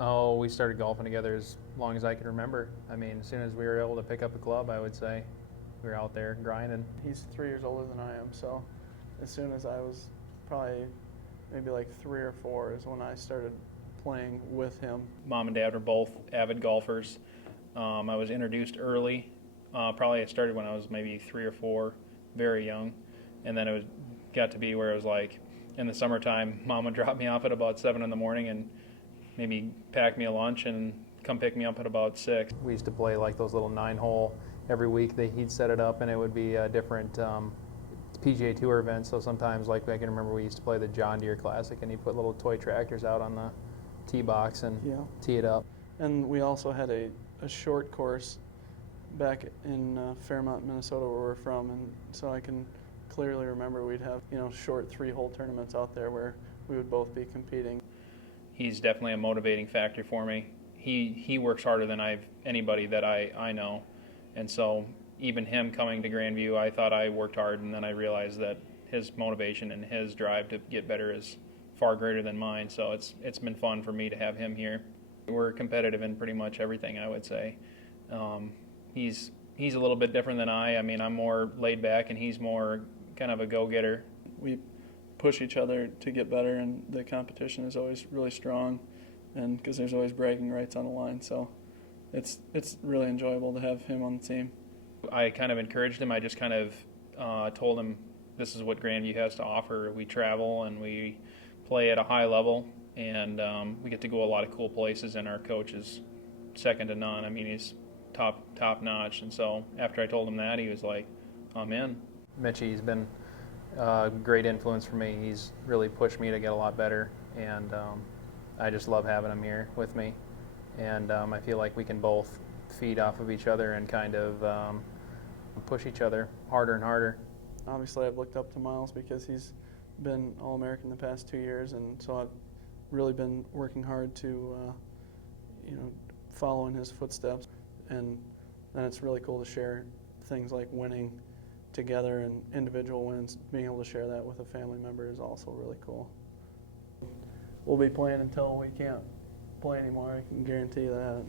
Oh, we started golfing together as long as I can remember. I mean, as soon as we were able to pick up a club, I would say we were out there grinding. He's 3 years older than I am, so as soon as I was probably maybe like 3 or 4 is when I started playing with him. Mom and Dad were both avid golfers. I was introduced early. Probably I started when I was maybe 3 or 4, very young, and then got to be where it was like in the summertime, Mom would drop me off at about 7 in the morning and maybe pack me a lunch and come pick me up at about 6. We used to play like those little 9-hole every week. He'd set it up, and it would be a different PGA Tour events. So sometimes, like I can remember, we used to play the John Deere Classic, and he'd put little toy tractors out on the tee box and tee it up. And we also had a short course back in Fairmont, Minnesota, where we're from, and so I can clearly remember we'd have short 3-hole tournaments out there where we would both be competing. He's definitely a motivating factor for me. He works harder than anybody that I know, and so even him coming to Grandview, I thought I worked hard, and then I realized that his motivation and his drive to get better is far greater than mine. So it's been fun for me to have him here. We're competitive in pretty much everything, I would say. He's a little bit different than I. I mean, I'm more laid back, and he's more kind of a go-getter. We push each other to get better, and the competition is always really strong, and because there's always bragging rights on the line. So it's really enjoyable to have him on the team. I kind of encouraged him. I just kind of told him this is what Grandview has to offer. We travel and we play at a high level, and we get to go a lot of cool places, and our coach is second to none. I mean, he's top notch. And so after I told him that, he was like, I'm in. Mitchie's been a great influence for me. He's really pushed me to get a lot better, and I just love having him here with me. And I feel like we can both feed off of each other and kind of push each other harder and harder. Obviously, I've looked up to Miles because he's been All-American the past 2 years, and so I've really been working hard to follow in his footsteps. And then it's really cool to share things like winning together and individual wins. Being able to share that with a family member is also really cool. We'll be playing until we can't play anymore, I can guarantee that.